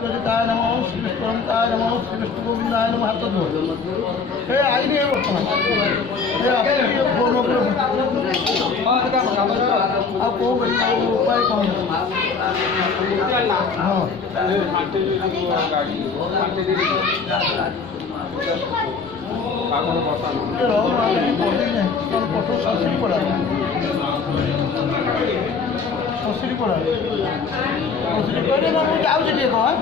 विष्णुताय नमः श्री विष्णुताय नमः श्री विष्णु गोविंदाय नमः हाथ धो हे आई नहीं है वर्तमान हे आपके फोन पर आप को बनना उपाय कौन हां ससुरी पड़ा ससुरी पड़े ना मुझे आओ चलिए कहाँ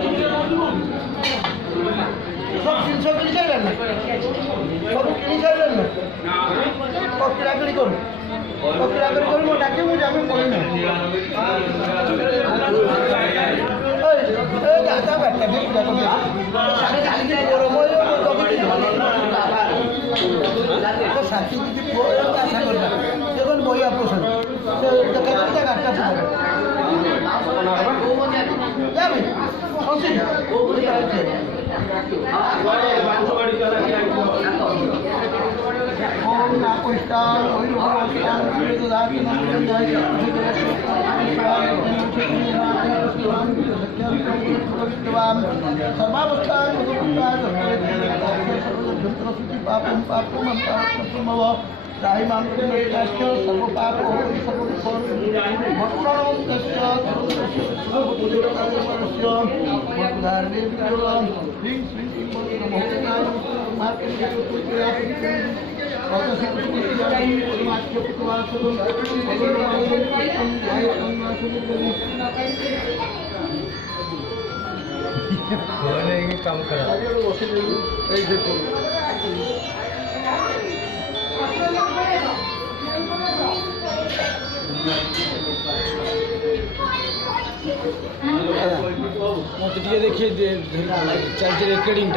सब 300 किलो चाहिए ना सब किलो चाहिए ना और किराकड़ी करो मैं डाके मुझे हमें कोई ना ए जाता बैठता भी पूजा करते सारे खाली की बोरो बोलो तो भी तो साथी की बोरो का ऐसा करता देखो बोई आप लोग तो कहते हैं घाटा पूजा क्या भाई कौन-सी ओम नाकुष्टान ओम नाकुष्टान तो दाती ना सर्वावस्थान पापम पापम पापम राही मामले में कष्ट सर्व पाप हो सर्व भक्तों कष्ट सर्व बुद्धिकार्यमनस्य भक्तार्णे विरोधम श्री श्री मोहनाय मार्केट और से कुछ जानी परमात्मा को वासुदेव भगवान हम जय अन्नासुदेव बोलने की काम करा ये देखो मत देखिए चलते रेकर्डिंग